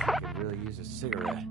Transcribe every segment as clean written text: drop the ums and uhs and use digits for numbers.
I could really use a cigarette.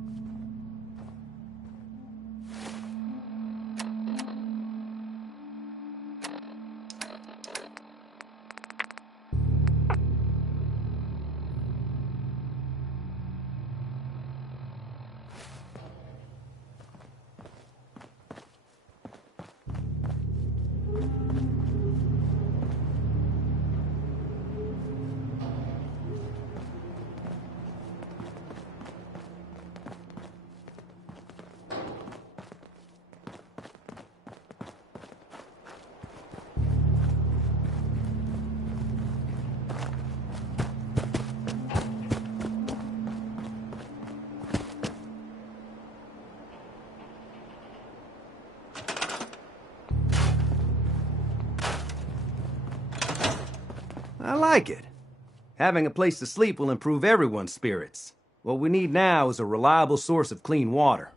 I like it. Having a place to sleep will improve everyone's spirits. What we need now is a reliable source of clean water.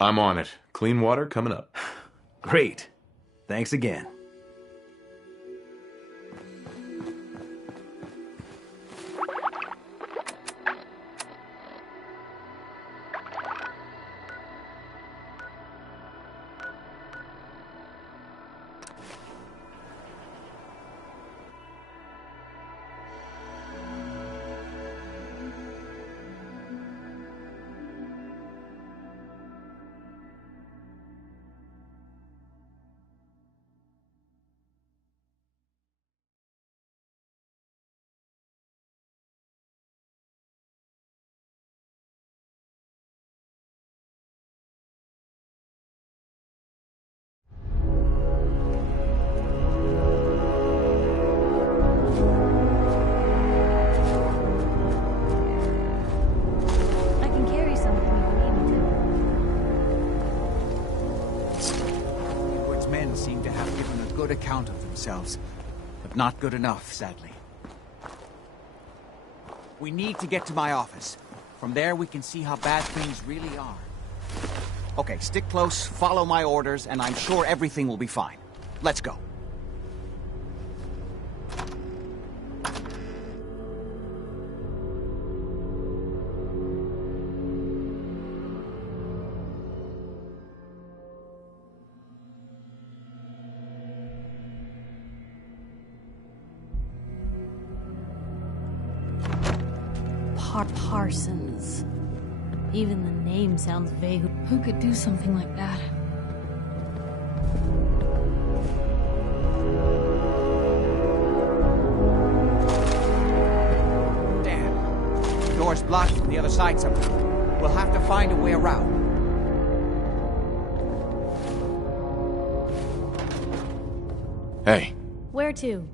I'm on it. Clean water coming up. Great. Thanks again. Seem to have given a good account of themselves, but not good enough, sadly. We need to get to my office. From there, we can see how bad things really are. Okay, stick close, follow my orders, and I'm sure everything will be fine. Let's go. Parsons. Even the name sounds vague. Who could do something like that? Damn. The door's blocked from the other side somehow. We'll have to find a way around. Hey. Where to?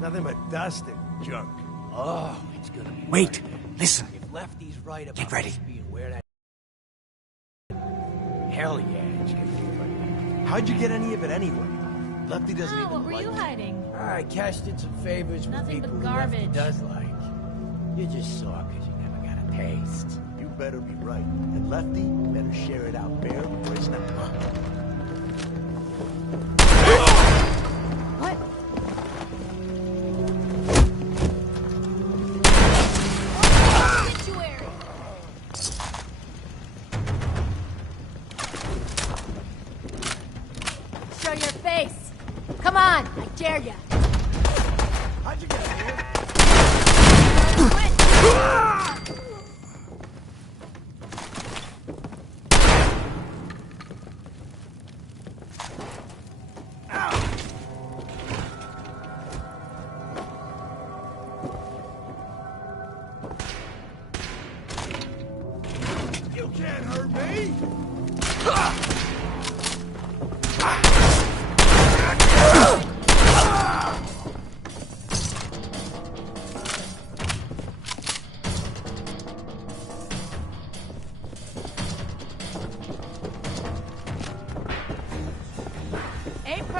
Nothing but dust and junk. Oh, it's gonna be. Wait, right. listen. If Lefty's right about Get ready. this being where that. Hell yeah, it's gonna be right. How'd you get any of it anyway? Lefty doesn't even What were you like hiding? I cashed in some favors with Nothing people but who Lefty garbage. does like. You just saw because you never got a taste. You better be right. And Lefty better share it out fair before it's not. What? Obituary! Show your face! Come on, I dare ya! How'd you get in here? You can't hurt me!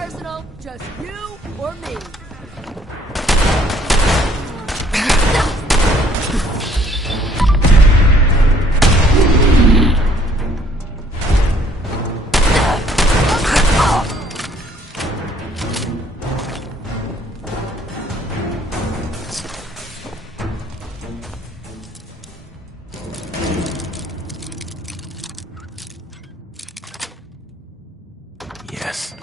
personal, just you or me. Yes.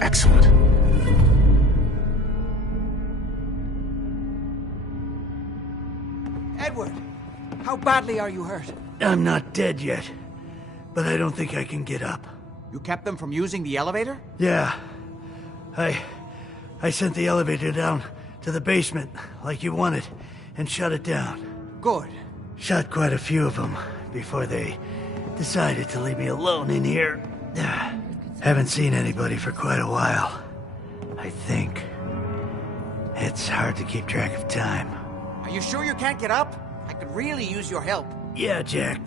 Excellent. Edward, how badly are you hurt? I'm not dead yet, but I don't think I can get up. You kept them from using the elevator? Yeah. I sent the elevator down to the basement, like you wanted, and shut it down. Good. Shot quite a few of them before they decided to leave me alone in here. Haven't seen anybody for quite a while. I think. It's hard to keep track of time. Are you sure you can't get up? I could really use your help. Yeah, Jack.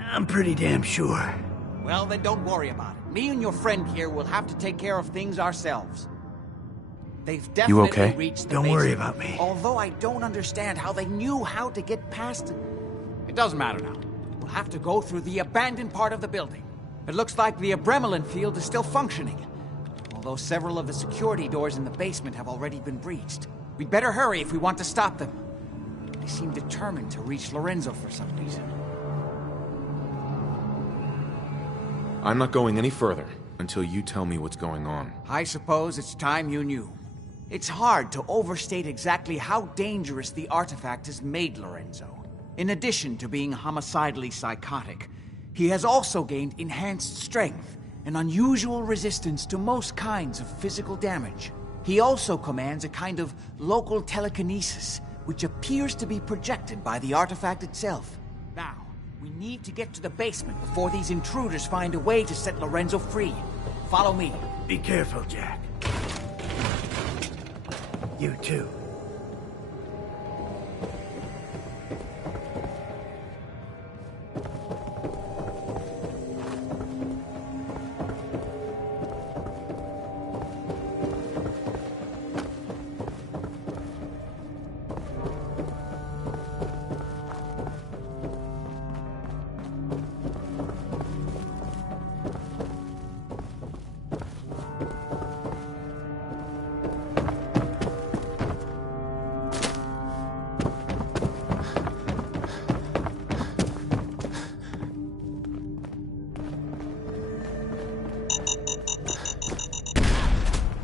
I'm pretty damn sure. Well, then don't worry about it. Me and your friend here will have to take care of things ourselves. They've definitely okay? reached the Don't basement, worry about me. Although I don't understand how they knew how to get past it. It doesn't matter now. We'll have to go through the abandoned part of the building. It looks like the Abremelin field is still functioning, although several of the security doors in the basement have already been breached. We'd better hurry if we want to stop them. They seem determined to reach Lorenzo for some reason. I'm not going any further until you tell me what's going on. I suppose it's time you knew. It's hard to overstate exactly how dangerous the artifact has made Lorenzo. In addition to being homicidally psychotic, he has also gained enhanced strength and unusual resistance to most kinds of physical damage. He also commands a kind of local telekinesis, which appears to be projected by the artifact itself. Now, we need to get to the basement before these intruders find a way to set Lorenzo free. Follow me. Be careful, Jack. You too.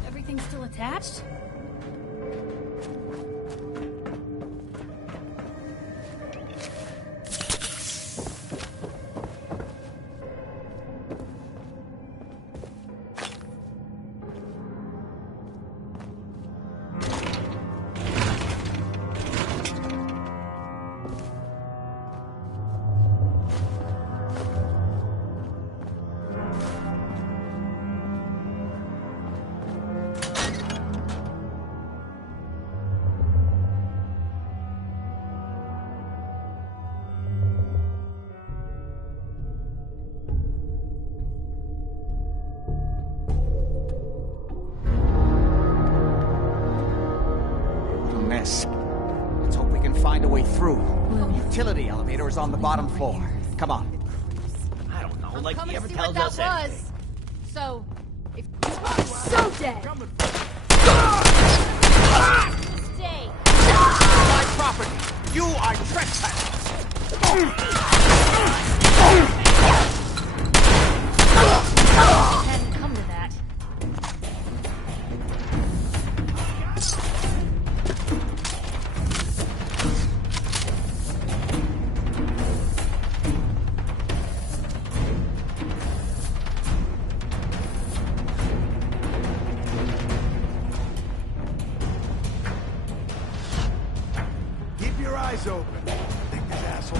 Everything's still attached? this. Let's hope we can find a way through. The utility elevator is on the bottom floor. Come on. I don't know, like Come he and ever see tells what us that anything. was. So, if you're so dead. Stay. My property! You are trespassing! Hadn't come to that. Keep your eyes open. Think this asshole.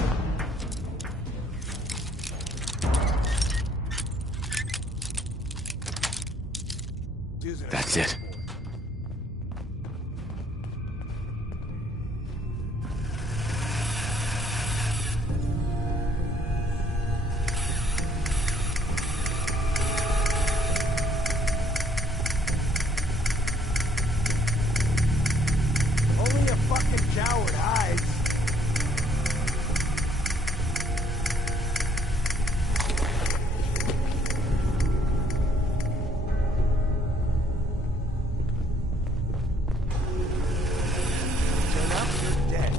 That's it. Only a fucking coward hides. Turn out you're dead.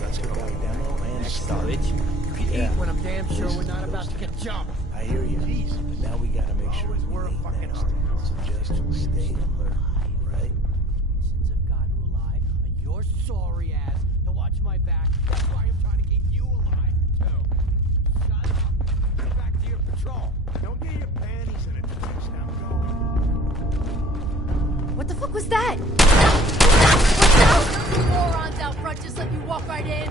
Let's go demo and storage. You can eat when I'm damn sure we're not about to get jumped. I hear you. But now we gotta make sure we're next. So just stay alert, right? Since I've got her alive, your sorry ass to watch my back. That's why I'm trying to keep you alive, too. Shut up. Get back to your patrol. Don't get your panties in a twist. Now go. What the fuck was that? Morons out front just let you walk right in.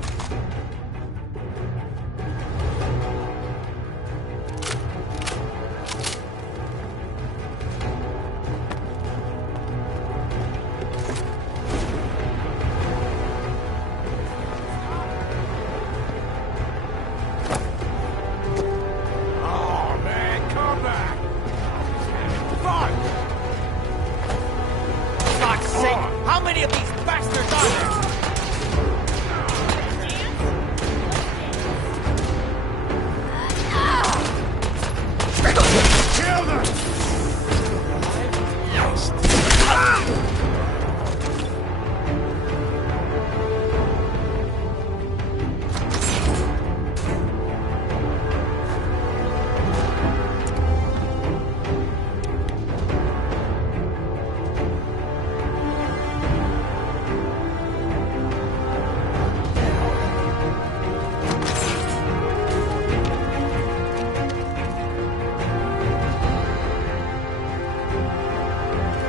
Oh man, come back! Fuck! God's sake! How many of these bastards are there? Kill them!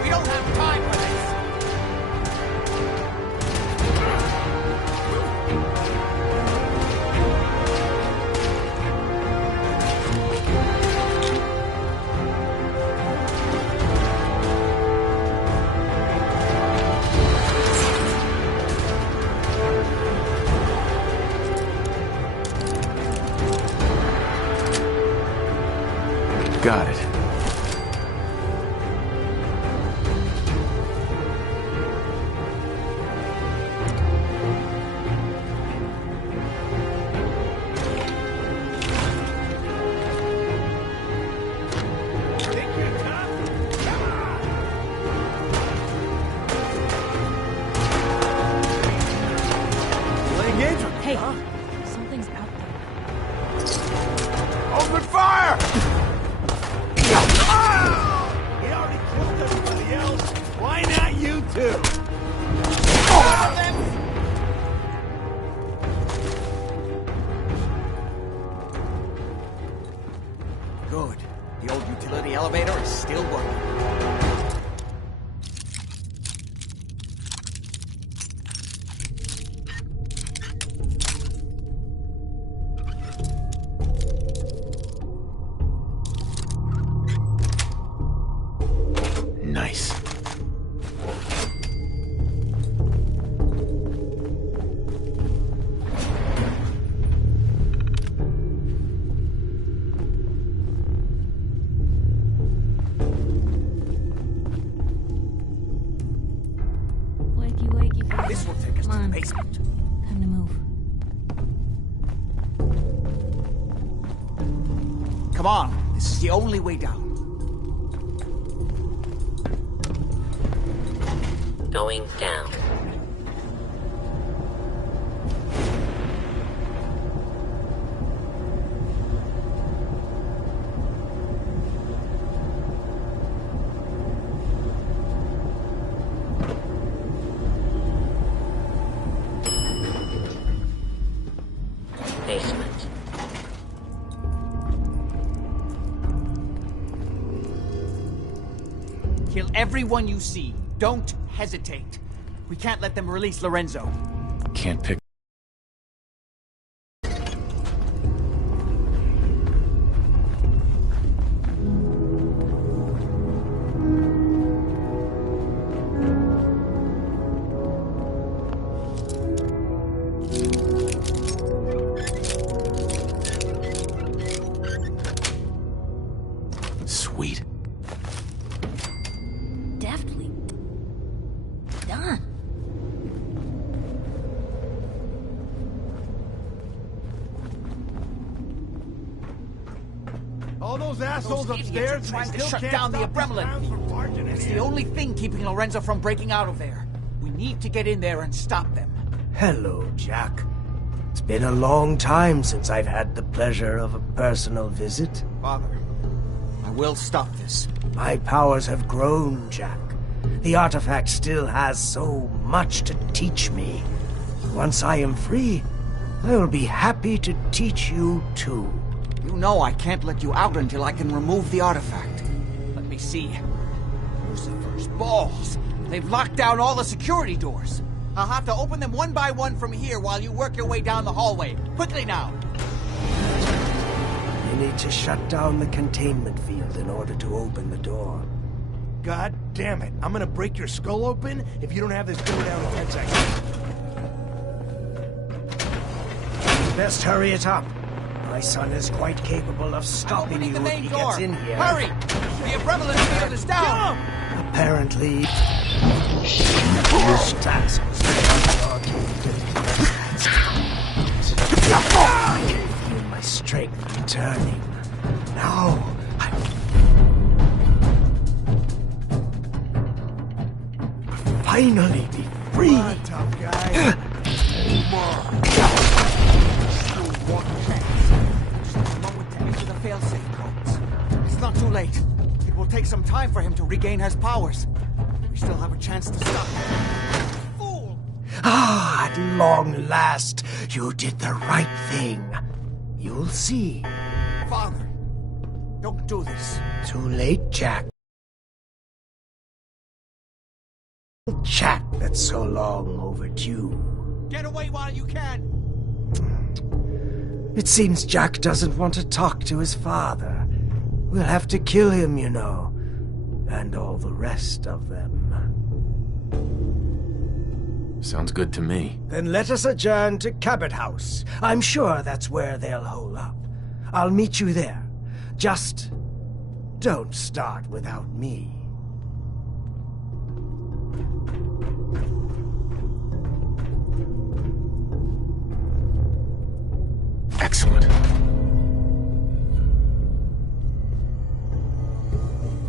We don't have time for this! Got it. Think you're tough? Come on! Laying in? Hey, something's out there. Open fire! He already killed everybody else. Why not you two? Good. The old utility elevator is still working. Nice. Come on, this is the only way down. Going down. Basement. Kill everyone you see. Don't hesitate. We can't let them release Lorenzo. Can't pick. Sweet. Deftly done. All those assholes Those idiots upstairs are trying to still shut can't down the stop these Abramelin. clowns from barging in It's the here. only thing keeping Lorenzo from breaking out of there. We need to get in there and stop them. Hello, Jack. It's been a long time since I've had the pleasure of a personal visit. Father, I will stop this. My powers have grown, Jack. The artifact still has so much to teach me. Once I am free, I will be happy to teach you too. You know I can't let you out until I can remove the artifact. Let me see. Lucifer's balls. They've locked down all the security doors. I'll have to open them one by one from here while you work your way down the hallway. Quickly now. You need to shut down the containment field in order to open the door. God damn it. I'm gonna break your skull open if you don't have this door down in 10 seconds. You best hurry it up. My son is quite capable of stopping Opening you the if main he door. gets in here. Hurry! The Abramelin field is down! Apparently, most assholes I can feel my strength returning. Now, I'll finally be free. Come on, tough guy. Just a moment to enter the failsafe codes. It's not too late. It will take some time for him to regain his powers. We still have a chance to stop him. Fool! Ah, at long last, you did the right thing. You'll see. Father, don't do this. Too late, Jack. Chat that's so long overdue. Get away while you can! It seems Jack doesn't want to talk to his father. We'll have to kill him, you know. And all the rest of them. Sounds good to me. Then let us adjourn to Cabot House. I'm sure that's where they'll hole up. I'll meet you there. Just don't start without me. Excellent.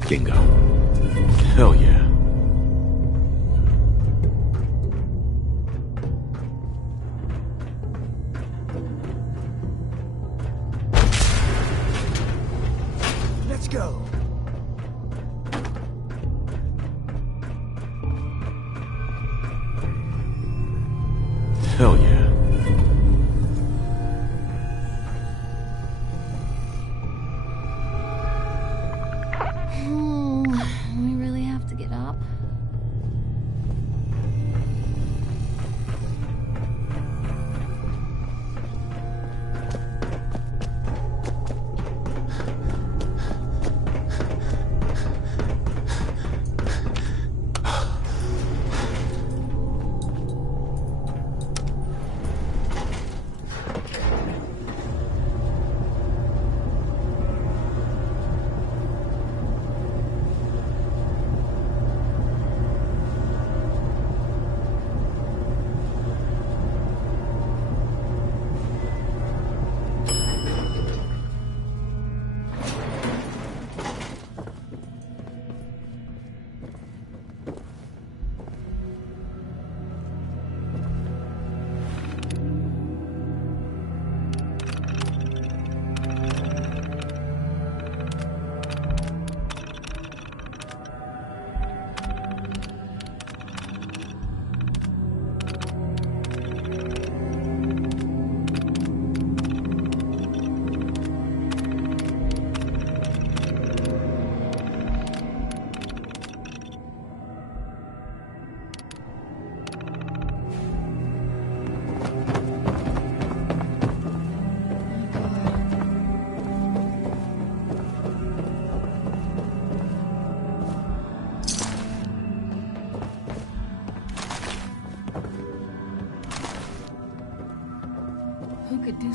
Bingo. Hell yeah. Let's go. Hell yeah. We really have to get up?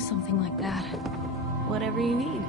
something like that. Whatever you need.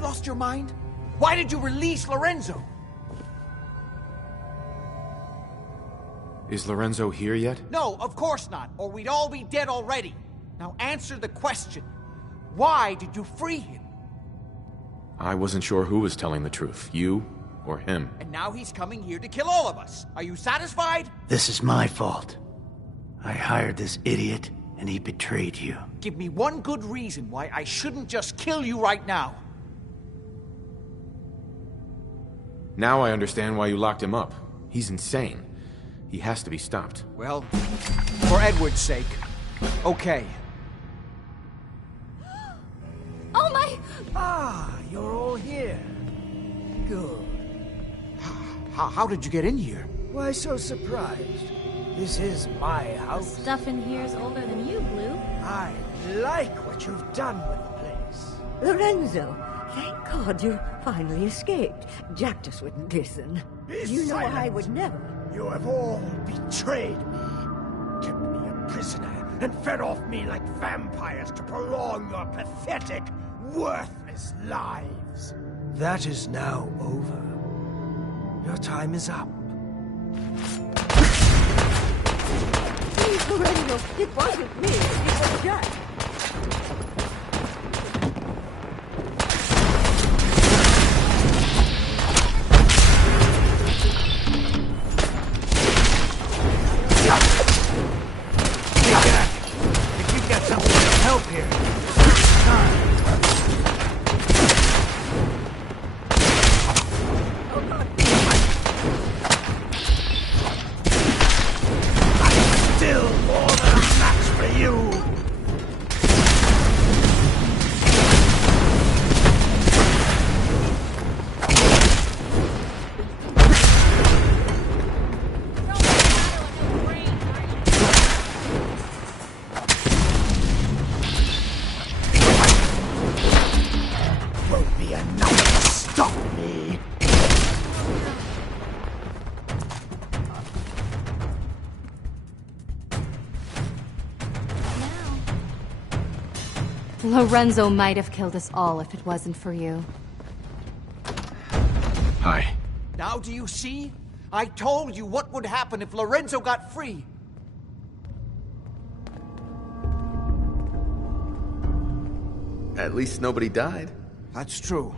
Lost your mind? Why did you release Lorenzo? Is Lorenzo here yet? No, of course not, or we'd all be dead already. Now answer the question. Why did you free him? I wasn't sure who was telling the truth, you or him. And now he's coming here to kill all of us. Are you satisfied? This is my fault. I hired this idiot, and he betrayed you. Give me one good reason why I shouldn't just kill you right now. Now I understand why you locked him up. He's insane. He has to be stopped. Well, for Edward's sake, okay. Oh my... Ah, you're all here. Good. How did you get in here? Why so surprised? This is my The house. stuff in here is older than you, Blue. I like what you've done with the place. Lorenzo, thank God you finally escaped. Jack just wouldn't listen. You know I would never. You have all betrayed me, kept me a prisoner, and fed off me like vampires to prolong your pathetic, worthless lives. That is now over. Your time is up. Please, Lorenzo, it wasn't me. It was Jack. Lorenzo might have killed us all if it wasn't for you. Hi. Now do you see? I told you what would happen if Lorenzo got free. At least nobody died. That's true.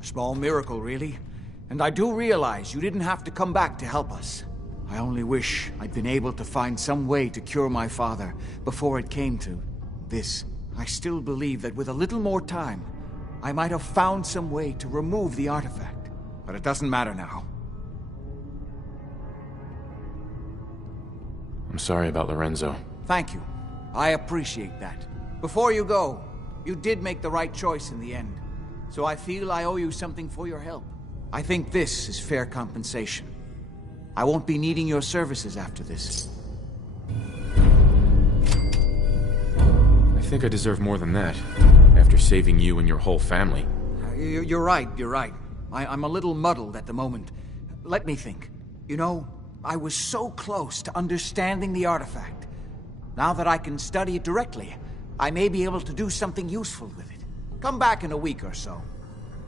A small miracle, really. And I do realize you didn't have to come back to help us. I only wish I'd been able to find some way to cure my father before it came to this. I still believe that with a little more time, I might have found some way to remove the artifact. But it doesn't matter now. I'm sorry about Lorenzo. Thank you. I appreciate that. Before you go, you did make the right choice in the end. So I feel I owe you something for your help. I think this is fair compensation. I won't be needing your services after this. I think I deserve more than that, after saving you and your whole family. You're right. I'm a little muddled at the moment. Let me think. You know, I was so close to understanding the artifact. Now that I can study it directly, I may be able to do something useful with it. Come back in a week or so.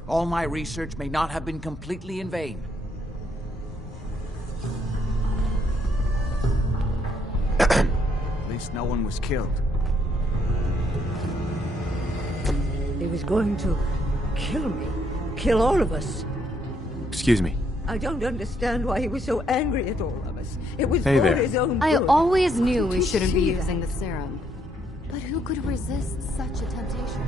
All my research may not have been completely in vain. At least no one was killed. He was going to kill me. Kill all of us. Excuse me. I don't understand why he was so angry at all of us. It was Hey for there. his own I good. always knew we Did you shouldn't be see that? using the serum. But who could resist such a temptation?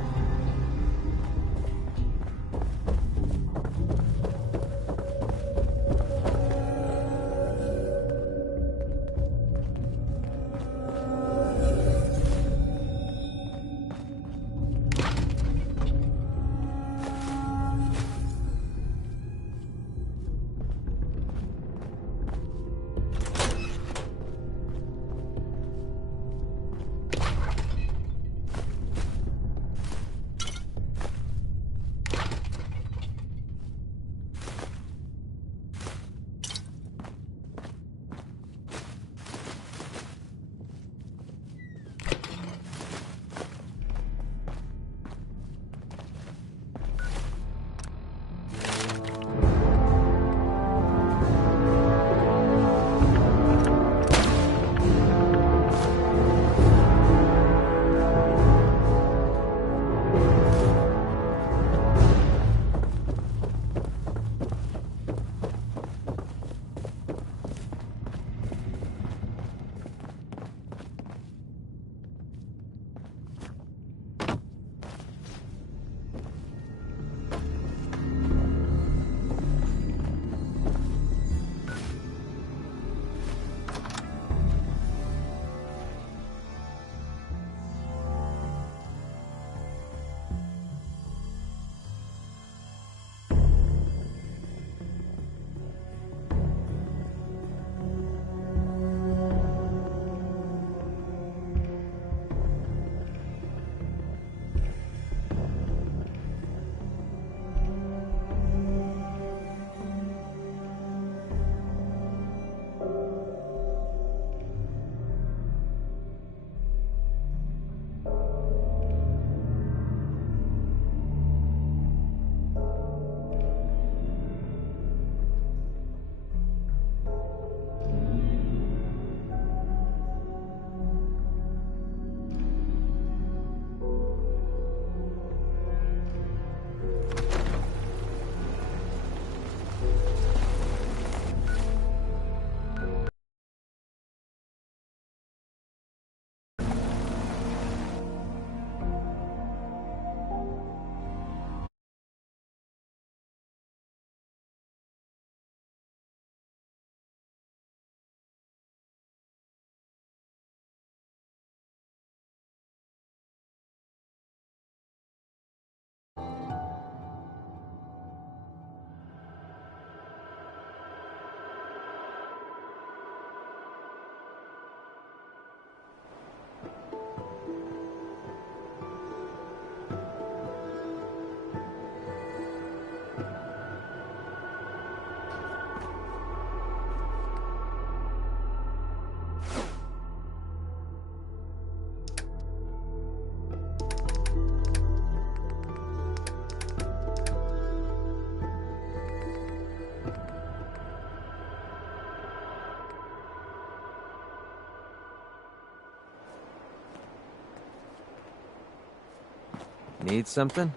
Need something?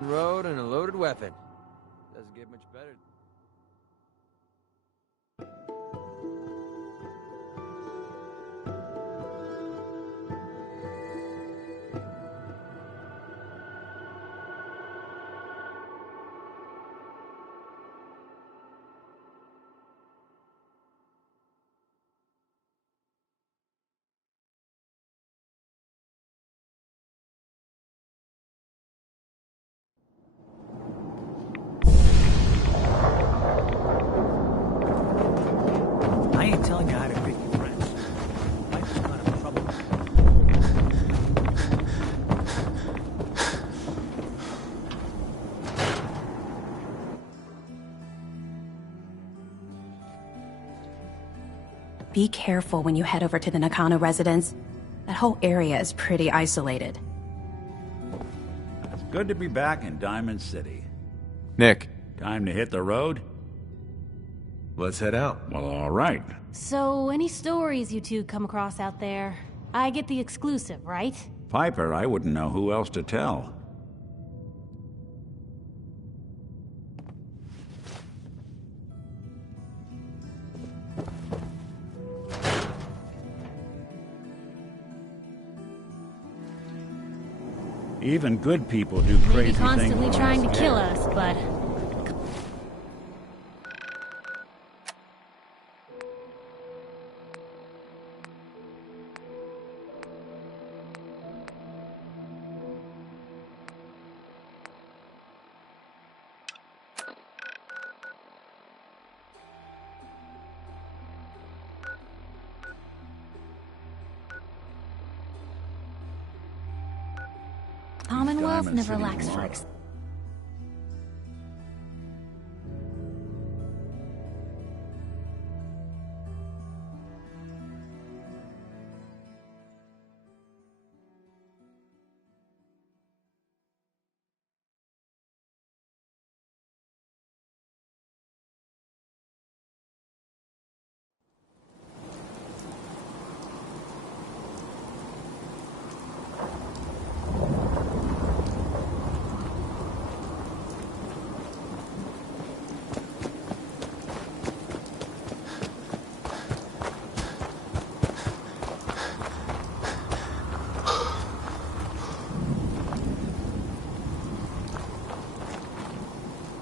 Road and a loaded weapon. Doesn't get much better. I ain't telling you how to treat your friends. Life's kind of trouble. Be careful when you head over to the Nakano residence. That whole area is pretty isolated. It's good to be back in Diamond City. Nick. Time to hit the road? Let's head out. Well, all right. So, any stories you two come across out there? I get the exclusive, right? Piper, I wouldn't know who else to tell. Even good people do crazy Maybe things. constantly trying to kill us, but... Commonwealth Diamond never City lacks for tomorrow.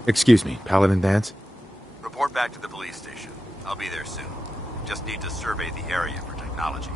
Excuse me, Paladin Danse? Report back to the police station. I'll be there soon. Just need to survey the area for technology.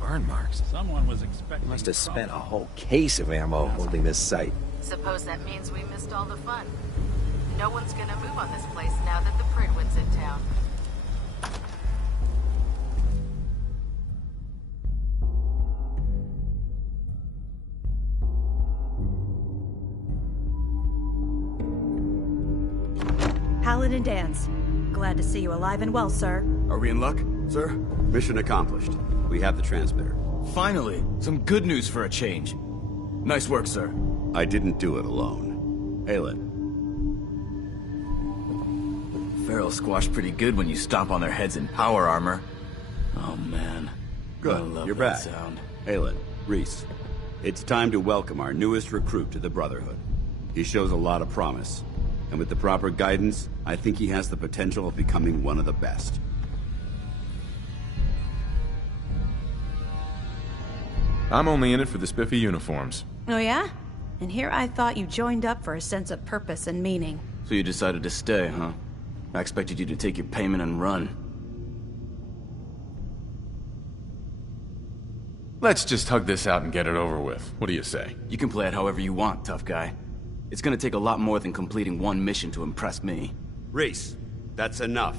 Burn marks. Someone was expecting... Must have spent a whole case of ammo holding this site. Suppose that means we missed all the fun. No one's gonna move on this place now that the Pridwin's in town. Paladin Danse. Glad to see you alive and well, sir. Are we in luck, sir? Mission accomplished. We have the transmitter. Finally, some good news for a change. Nice work, sir. I didn't do it alone. Aelin. Feral squash pretty good when you stomp on their heads in power armor. Oh, man. Good, I love you're that back. sound. Aelin, Reese. It's time to welcome our newest recruit to the Brotherhood. He shows a lot of promise. And with the proper guidance, I think he has the potential of becoming one of the best. I'm only in it for the spiffy uniforms. Oh yeah? And here I thought you joined up for a sense of purpose and meaning. So you decided to stay, huh? I expected you to take your payment and run. Let's just hug this out and get it over with. What do you say? You can play it however you want, tough guy. It's gonna take a lot more than completing one mission to impress me. Reese, that's enough.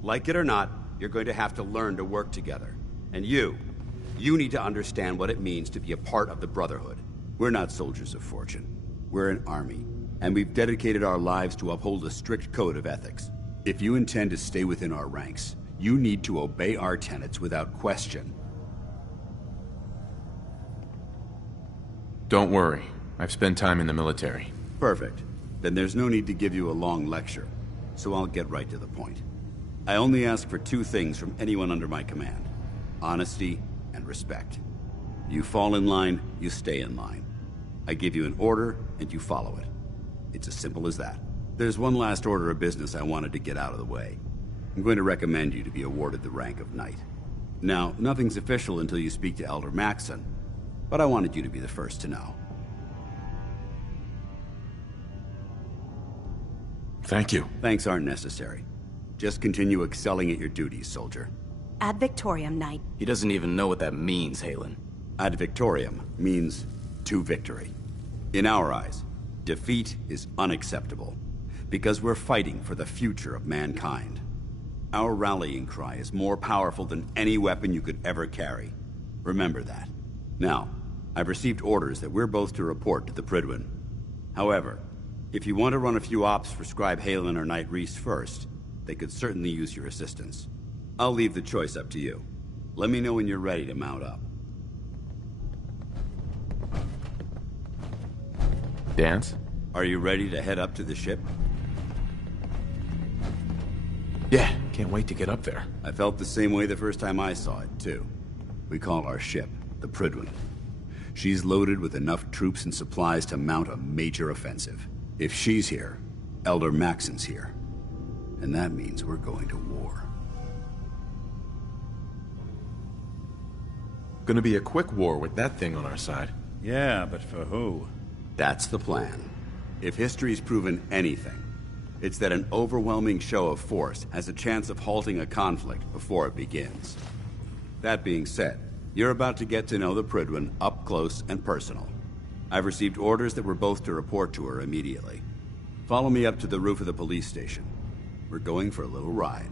Like it or not, you're going to have to learn to work together. And you need to understand what it means to be a part of the Brotherhood. We're not soldiers of fortune. We're an army, and we've dedicated our lives to uphold a strict code of ethics. If you intend to stay within our ranks, you need to obey our tenets without question. Don't worry. I've spent time in the military. Perfect. Then there's no need to give you a long lecture, so I'll get right to the point. I only ask for two things from anyone under my command: honesty and respect. You fall in line, you stay in line. I give you an order, and you follow it. It's as simple as that. There's one last order of business I wanted to get out of the way. I'm going to recommend you to be awarded the rank of Knight. Now, nothing's official until you speak to Elder Maxson, but I wanted you to be the first to know. Thank you. Thanks aren't necessary. Just continue excelling at your duties, soldier. Ad Victoriam, Knight. He doesn't even know what that means, Haylen. Ad Victoriam means to victory. In our eyes, defeat is unacceptable, because we're fighting for the future of mankind. Our rallying cry is more powerful than any weapon you could ever carry. Remember that. Now, I've received orders that we're both to report to the Prydwen. However, if you want to run a few ops for Scribe Haylen or Knight Reese first, they could certainly use your assistance. I'll leave the choice up to you. Let me know when you're ready to mount up. Dance? Are you ready to head up to the ship? Yeah, can't wait to get up there. I felt the same way the first time I saw it, too. We call our ship the Prydwen. She's loaded with enough troops and supplies to mount a major offensive. If she's here, Elder Maxson's here. And that means we're going to war. Gonna be a quick war with that thing on our side. Yeah, but for who? That's the plan. If history's proven anything, it's that an overwhelming show of force has a chance of halting a conflict before it begins. That being said, you're about to get to know the Prydwen up close and personal. I've received orders that we're both to report to her immediately. Follow me up to the roof of the police station. We're going for a little ride.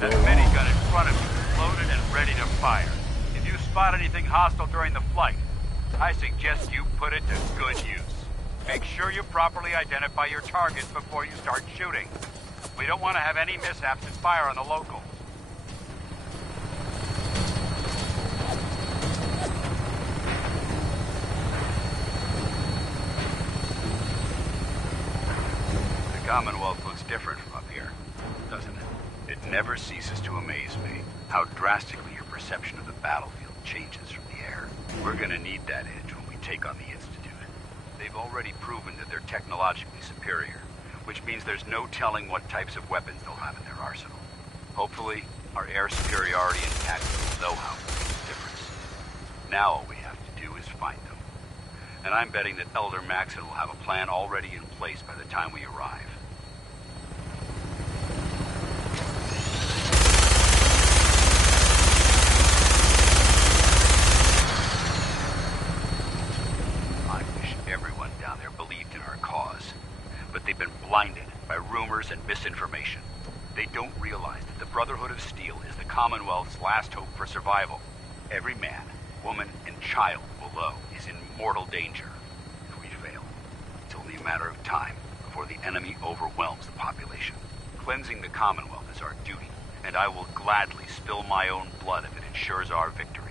That minigun in front of you is loaded and ready to fire. If you spot anything hostile during the flight, I suggest you put it to good use. Make sure you properly identify your target before you start shooting. We don't want to have any mishaps and fire on the locals. The Commonwealth looks different from up here, doesn't it? It never ceases to amaze me how drastically your perception of the battlefield changes from the air. We're gonna need that edge when we take on the Institute. They've already proven that they're technologically superior. which means there's no telling what types of weapons they'll have in their arsenal. Hopefully, our air superiority and tactical know-how will make a difference. Now all we have to do is find them. And I'm betting that Elder Maxson will have a plan already in place by the time we arrive. I wish everyone down there believed in our cause. But they've been blinded by rumors and misinformation. They don't realize that the Brotherhood of Steel is the Commonwealth's last hope for survival. Every man, woman, and child below is in mortal danger. If we fail, it's only a matter of time before the enemy overwhelms the population. Cleansing the Commonwealth is our duty, and I will gladly spill my own blood if it ensures our victory.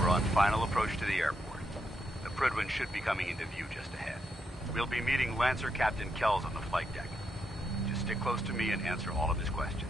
We're on final approach to the airport. The Prydwen should be coming into view just ahead. We'll be meeting Lancer Captain Kells on the flight deck. Just stick close to me and answer all of his questions.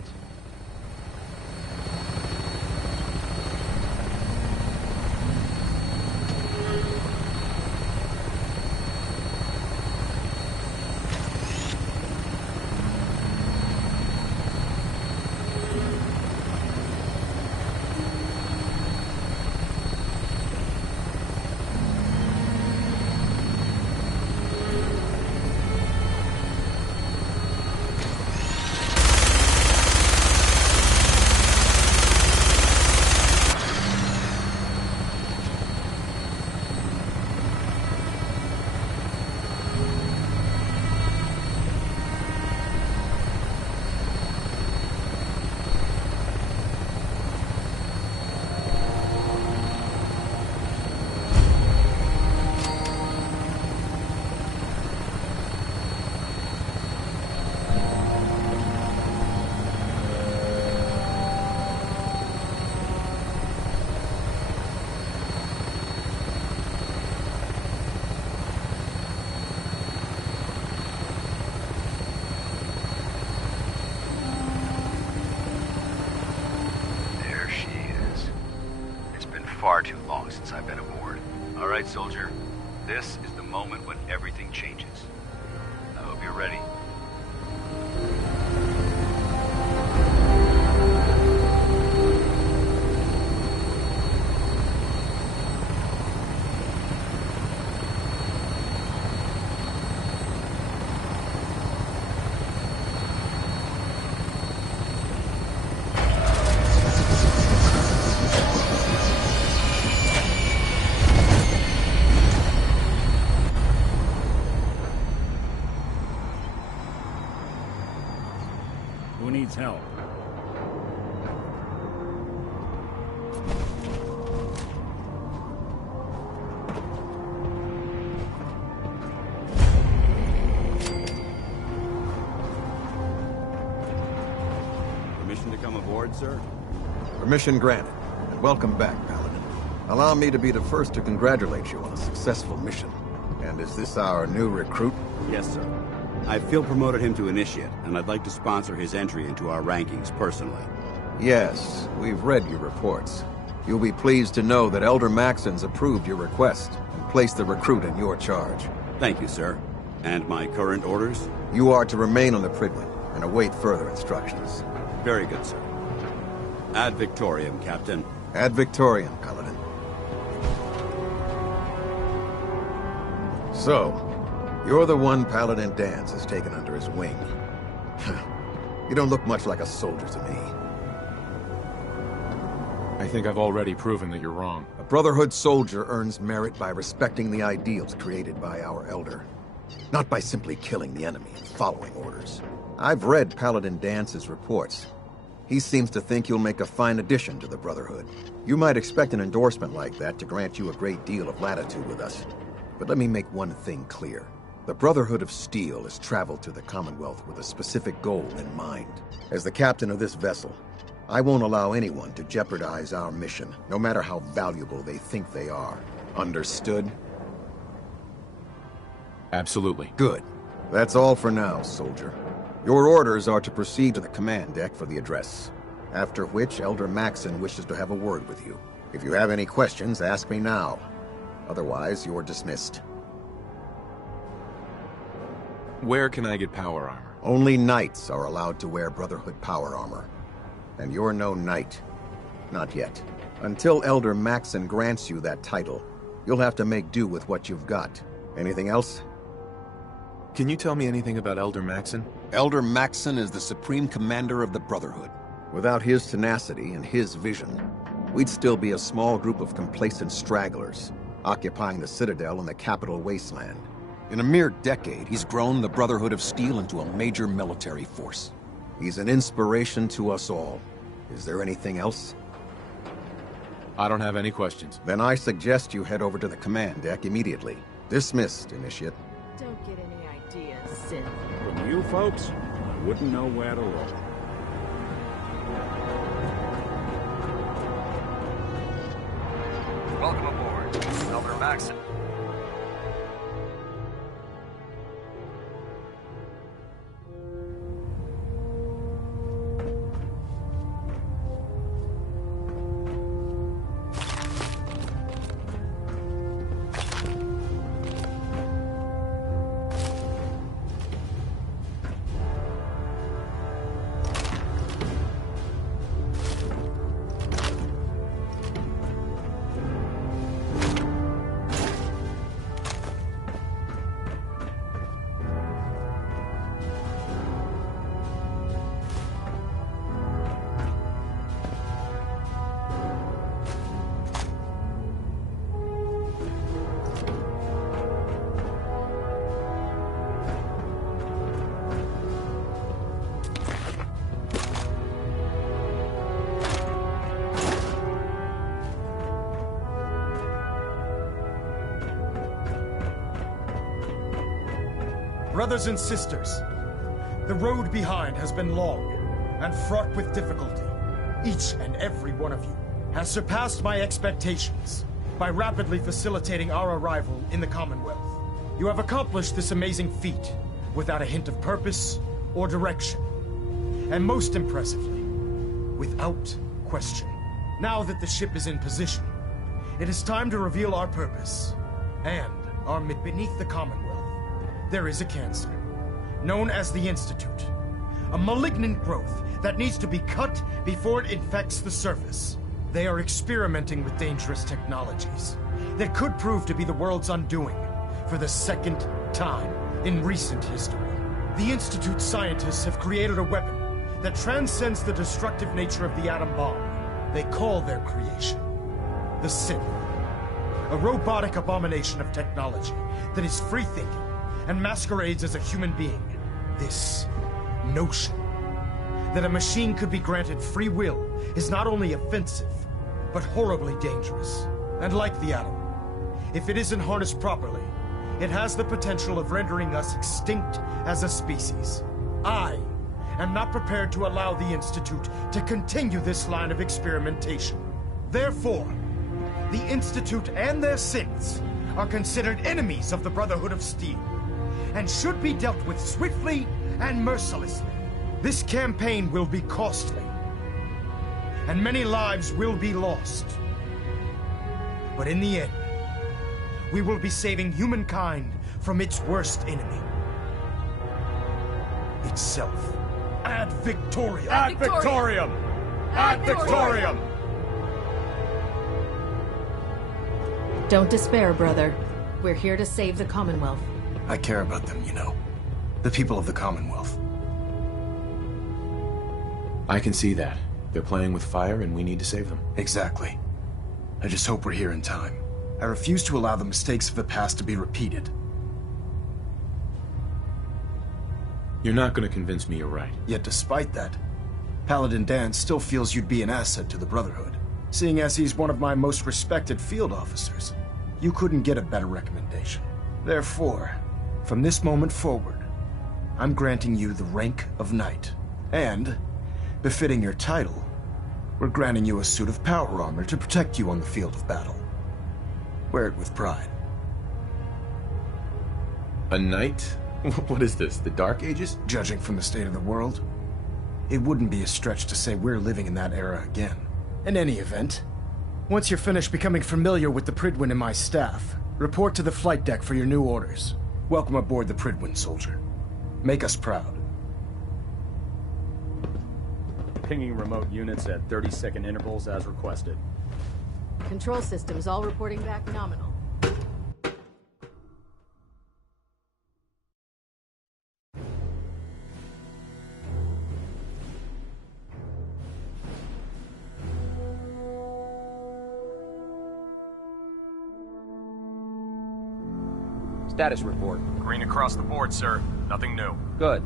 Far too long since I've been aboard. All right, soldier. This is the moment when everything changes. I hope you're ready. Who needs help? Permission to come aboard, sir? Permission granted, and welcome back, Paladin. Allow me to be the first to congratulate you on a successful mission. And is this our new recruit? Yes, sir. I feel promoted him to initiate, and I'd like to sponsor his entry into our rankings personally. Yes, we've read your reports. You'll be pleased to know that Elder Maxson's approved your request and placed the recruit in your charge. Thank you, sir. And my current orders? You are to remain on the Prydwen and await further instructions. Very good, sir. Ad Victoriam, Captain. Ad Victoriam, Paladin. So, you're the one Paladin Danse has taken under his wing. You don't look much like a soldier to me. I think I've already proven that you're wrong. A Brotherhood soldier earns merit by respecting the ideals created by our Elder, not by simply killing the enemy and following orders. I've read Paladin Danse's reports. He seems to think you'll make a fine addition to the Brotherhood. You might expect an endorsement like that to grant you a great deal of latitude with us. But let me make one thing clear. The Brotherhood of Steel has traveled to the Commonwealth with a specific goal in mind. As the captain of this vessel, I won't allow anyone to jeopardize our mission, no matter how valuable they think they are. Understood? Absolutely. Good. That's all for now, soldier. Your orders are to proceed to the command deck for the address, after which Elder Maxson wishes to have a word with you. If you have any questions, ask me now. Otherwise, you're dismissed. Where can I get power armor? Only knights are allowed to wear Brotherhood power armor. And you're no knight. Not yet. Until Elder Maxson grants you that title, you'll have to make do with what you've got. Anything else? Can you tell me anything about Elder Maxson? Elder Maxson is the Supreme Commander of the Brotherhood. Without his tenacity and his vision, we'd still be a small group of complacent stragglers, occupying the Citadel and the Capital Wasteland. In a mere decade, he's grown the Brotherhood of Steel into a major military force. He's an inspiration to us all. Is there anything else? I don't have any questions. Then I suggest you head over to the command deck immediately. Dismissed, Initiate. Don't get any ideas, Sith. From you folks, I wouldn't know where to look. Welcome aboard, Elder Maxson. Brothers and sisters, the road behind has been long and fraught with difficulty. Each and every one of you has surpassed my expectations by rapidly facilitating our arrival in the Commonwealth. You have accomplished this amazing feat without a hint of purpose or direction. And most impressively, without question. Now that the ship is in position, it is time to reveal our purpose and our beneath the Commonwealth. There is a cancer, known as the Institute. A malignant growth that needs to be cut before it infects the surface. They are experimenting with dangerous technologies that could prove to be the world's undoing for the second time in recent history. The Institute scientists have created a weapon that transcends the destructive nature of the atom bomb. They call their creation the Sith. A robotic abomination of technology that is free-thinking and masquerades as a human being. This notion that a machine could be granted free will is not only offensive, but horribly dangerous. And like the atom, if it isn't harnessed properly, it has the potential of rendering us extinct as a species. I am not prepared to allow the Institute to continue this line of experimentation. Therefore, the Institute and their Siths are considered enemies of the Brotherhood of Steel, and should be dealt with swiftly and mercilessly. This campaign will be costly, and many lives will be lost. But in the end, we will be saving humankind from its worst enemy. Itself. Ad Victoriam! Ad Victoriam! Ad Victoriam! Don't despair, brother. We're here to save the Commonwealth. I care about them, you know. The people of the Commonwealth. I can see that. They're playing with fire and we need to save them. Exactly. I just hope we're here in time. I refuse to allow the mistakes of the past to be repeated. You're not going to convince me you're right. Yet despite that, Paladin Dan still feels you'd be an asset to the Brotherhood. Seeing as he's one of my most respected field officers, you couldn't get a better recommendation. Therefore, from this moment forward, I'm granting you the rank of Knight. And, befitting your title, we're granting you a suit of power armor to protect you on the field of battle. Wear it with pride. A knight? What is this, the Dark Ages? Judging from the state of the world, it wouldn't be a stretch to say we're living in that era again. In any event, Once you're finished becoming familiar with the Prydwen and my staff, report to the flight deck for your new orders. Welcome aboard the Prydwen, soldier. Make us proud. Pinging remote units at 30-second intervals as requested. Control systems all reporting back nominal. Status report. Green across the board, sir. Nothing new. Good.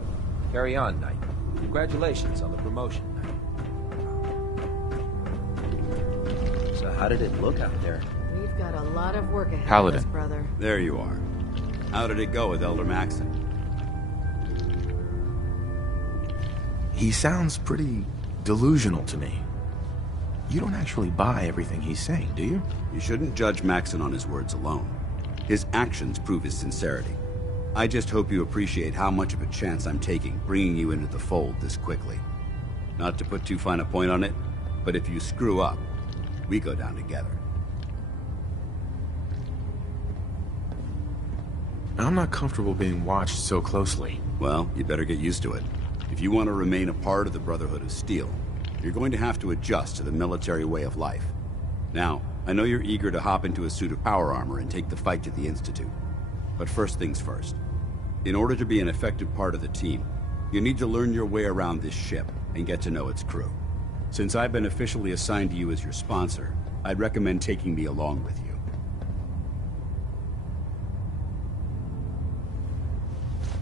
Carry on, Knight. Congratulations on the promotion, Knight. So how did it look out there? We've got a lot of work ahead Paladin. of us, brother. There you are. How did it go with Elder Maxon? He sounds pretty delusional to me. You don't actually buy everything he's saying, do you? You shouldn't judge Maxon on his words alone. His actions prove his sincerity. I just hope you appreciate how much of a chance I'm taking bringing you into the fold this quickly. Not to put too fine a point on it, but if you screw up, we go down together. I'm not comfortable being watched so closely. Well, you better get used to it. If you want to remain a part of the Brotherhood of Steel, you're going to have to adjust to the military way of life. Now, I know you're eager to hop into a suit of power armor and take the fight to the Institute. But first things first. In order to be an effective part of the team, you need to learn your way around this ship and get to know its crew. Since I've been officially assigned to you as your sponsor, I'd recommend taking me along with you.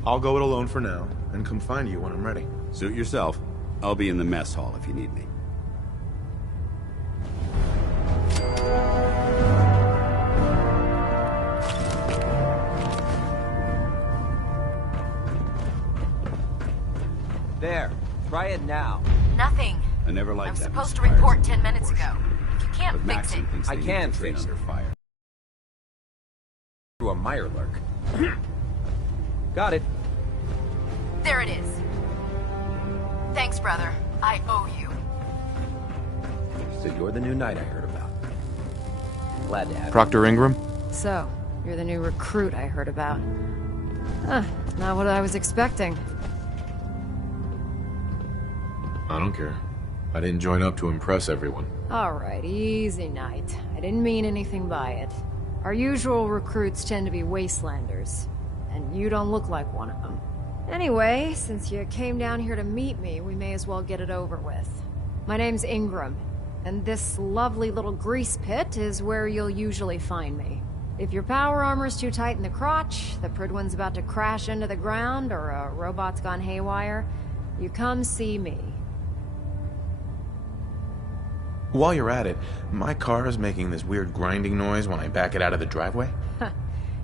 I'll go it alone for now, and come find you when I'm ready. Suit yourself. I'll be in the mess hall if you need me. There. Try it now. Nothing. I never liked I'm that. supposed to report 10 minutes ago. If you can't But fix Maxon it... thinks I they can need to train fix under it. fire. Through a Mirelurk. Got it. There it is. Thanks, brother. I owe you. So you're the new knight I heard about. Glad to have you. Proctor Ingram? So, you're the new recruit I heard about. Huh, not what I was expecting. I don't care. I didn't join up to impress everyone. Alright, easy night. I didn't mean anything by it. Our usual recruits tend to be wastelanders, and you don't look like one of them. Anyway, since you came down here to meet me, we may as well get it over with. My name's Ingram, and this lovely little grease pit is where you'll usually find me. If your power armor's too tight in the crotch, the Prydwen's about to crash into the ground, or a robot's gone haywire, you come see me. While you're at it, my car is making this weird grinding noise when I back it out of the driveway.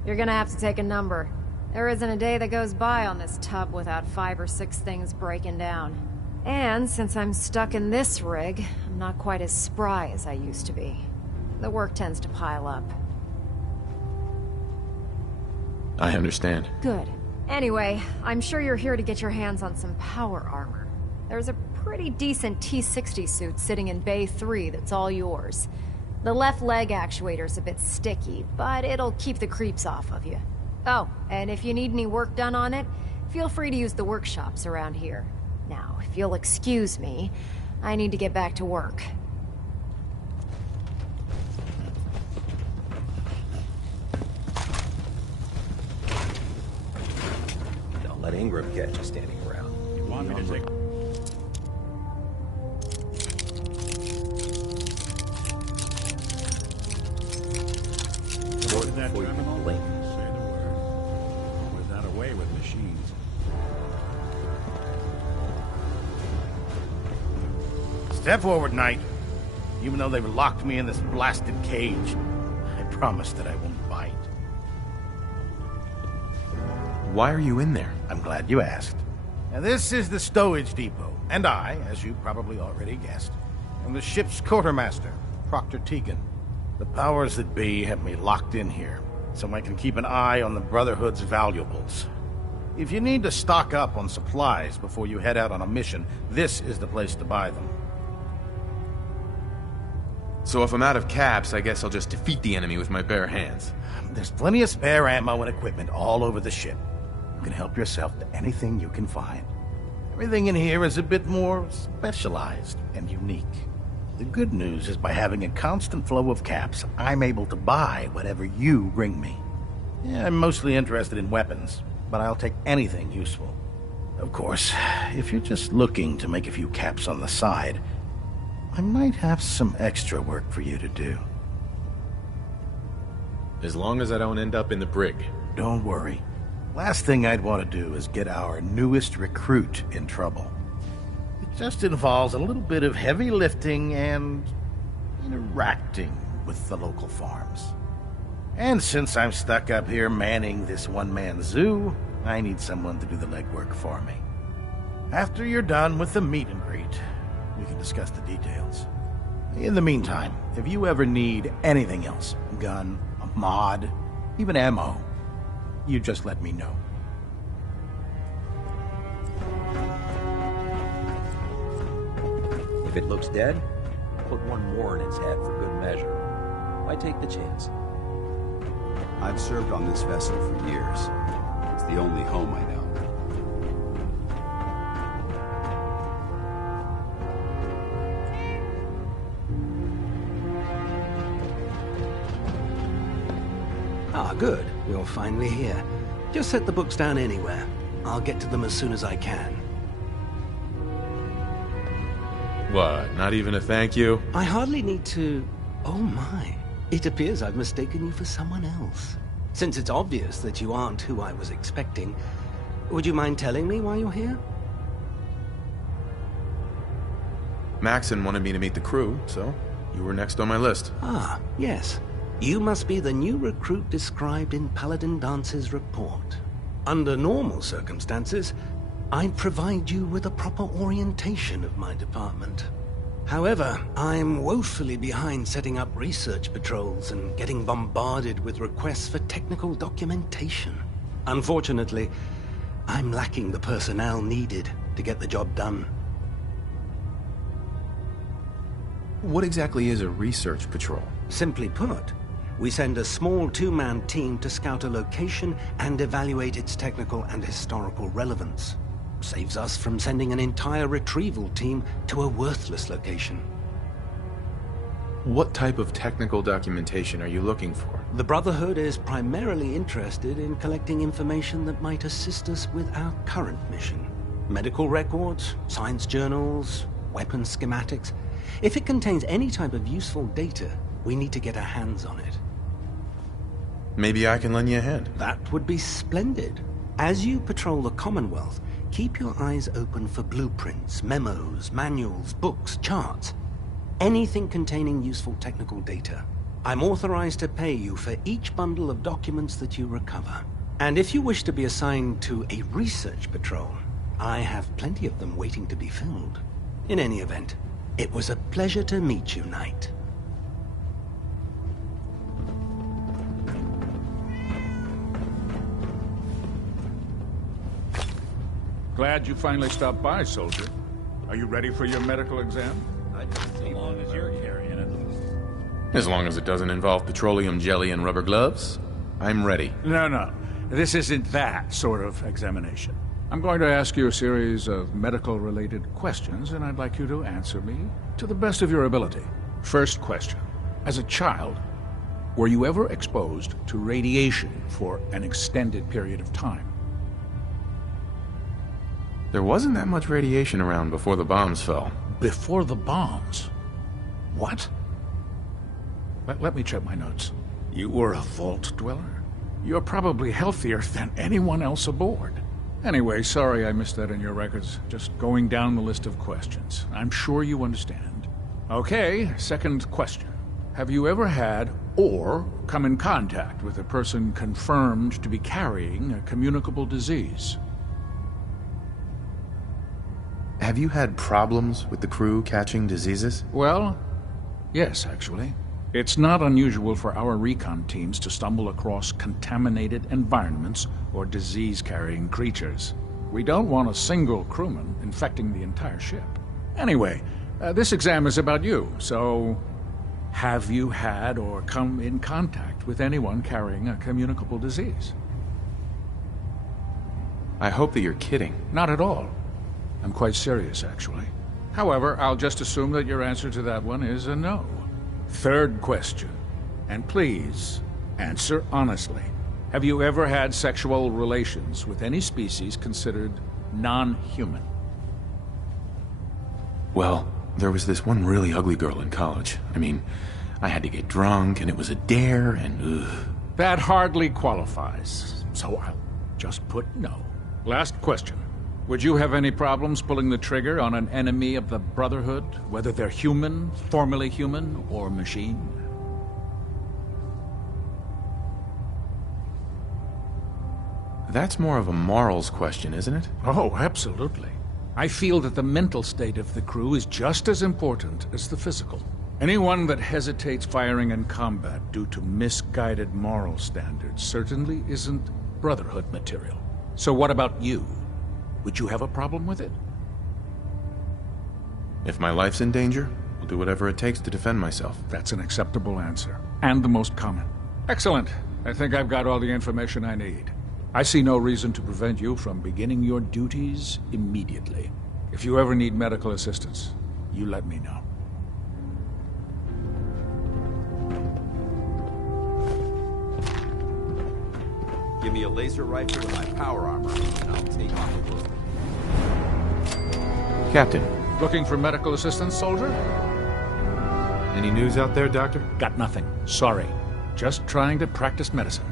You're gonna have to take a number. There isn't a day that goes by on this tub without 5 or 6 things breaking down. And since I'm stuck in this rig, I'm not quite as spry as I used to be. The work tends to pile up. I understand. Good. Anyway, I'm sure you're here to get your hands on some power armor. There's a pretty decent T-60 suit sitting in Bay 3 that's all yours. The left leg actuator's a bit sticky, but it'll keep the creeps off of you. Oh, and if you need any work done on it, feel free to use the workshops around here. Now, if you'll excuse me, I need to get back to work. Don't let Ingram catch you standing around. You want me to take... More than before you can blink. Say the word. Or was that away with machines? Step forward, Knight. Even though they've locked me in this blasted cage, I promise that I won't bite. Why are you in there? I'm glad you asked. Now, this is the stowage depot, and I, as you probably already guessed, am the ship's quartermaster, Proctor Tegan. The powers that be have me locked in here, so I can keep an eye on the Brotherhood's valuables. If you need to stock up on supplies before you head out on a mission, this is the place to buy them. So if I'm out of caps, I guess I'll just defeat the enemy with my bare hands. There's plenty of spare ammo and equipment all over the ship. You can help yourself to anything you can find. Everything in here is a bit more specialized and unique. The good news is by having a constant flow of caps, I'm able to buy whatever you bring me. Yeah, I'm mostly interested in weapons, but I'll take anything useful. Of course, if you're just looking to make a few caps on the side, I might have some extra work for you to do. As long as I don't end up in the brig. Don't worry. Last thing I'd want to do is get our newest recruit in trouble. It just involves a little bit of heavy lifting and interacting with the local farms. And since I'm stuck up here manning this one-man zoo, I need someone to do the legwork for me. After you're done with the meet and greet, we can discuss the details. In the meantime, if you ever need anything else, gun, a mod, even ammo, you just let me know. If it looks dead, put one more in its head for good measure. Why take the chance? I've served on this vessel for years. It's the only home I know. Ah, good. You're finally here. Just set the books down anywhere. I'll get to them as soon as I can. What, not even a thank you? I hardly need to... Oh my. It appears I've mistaken you for someone else. Since it's obvious that you aren't who I was expecting, would you mind telling me why you're here? Maxon wanted me to meet the crew, so you were next on my list. Ah, yes. You must be the new recruit described in Paladin Dance's report. Under normal circumstances, I'd provide you with a proper orientation of my department. However, I'm woefully behind setting up research patrols and getting bombarded with requests for technical documentation. Unfortunately, I'm lacking the personnel needed to get the job done. What exactly is a research patrol? Simply put, we send a small two-man team to scout a location and evaluate its technical and historical relevance. Saves us from sending an entire retrieval team to a worthless location. What type of technical documentation are you looking for? The Brotherhood is primarily interested in collecting information that might assist us with our current mission. Medical records, science journals, weapon schematics. If it contains any type of useful data, we need to get our hands on it. Maybe I can lend you a hand. That would be splendid. As you patrol the Commonwealth, keep your eyes open for blueprints, memos, manuals, books, charts. Anything containing useful technical data. I'm authorized to pay you for each bundle of documents that you recover. And if you wish to be assigned to a research patrol, I have plenty of them waiting to be filled. In any event, it was a pleasure to meet you, Knight. Glad you finally stopped by, soldier. Are you ready for your medical exam? As long as you're carrying it. As long as it doesn't involve petroleum jelly and rubber gloves, I'm ready. No. This isn't that sort of examination. I'm going to ask you a series of medical-related questions, and I'd like you to answer me to the best of your ability. First question. As a child, were you ever exposed to radiation for an extended period of time? There wasn't that much radiation around before the bombs fell. Before the bombs? What? Let me check my notes. You were a vault dweller? You're probably healthier than anyone else aboard. Anyway, sorry I missed that in your records. Just going down the list of questions. I'm sure you understand. Okay, second question. Have you ever had or come in contact with a person confirmed to be carrying a communicable disease? Have you had problems with the crew catching diseases? Well, yes, actually. It's not unusual for our recon teams to stumble across contaminated environments or disease-carrying creatures. We don't want a single crewman infecting the entire ship. Anyway, this exam is about you, so Have you had or come in contact with anyone carrying a communicable disease? I hope that you're kidding. Not at all. I'm quite serious, actually. However, I'll just assume that your answer to that one is a no. Third question. And please, answer honestly. Have you ever had sexual relations with any species considered non-human? Well, there was this one really ugly girl in college. I mean, I had to get drunk, and it was a dare, and ugh. That hardly qualifies, so I'll just put no. Last question. Would you have any problems pulling the trigger on an enemy of the Brotherhood, whether they're human, formerly human, or machine? That's more of a morals question, isn't it? Oh, absolutely. I feel that the mental state of the crew is just as important as the physical. Anyone that hesitates firing in combat due to misguided moral standards certainly isn't Brotherhood material. So what about you? Would you have a problem with it? If my life's in danger, I'll do whatever it takes to defend myself. That's an acceptable answer, and the most common. Excellent. I think I've got all the information I need. I see no reason to prevent you from beginning your duties immediately. If you ever need medical assistance, you let me know. Give me a laser rifle and my power armor, and I'll take on the world. Captain. Looking for medical assistance, soldier? Any news out there, Doctor? Got nothing. Sorry. Just trying to practice medicine.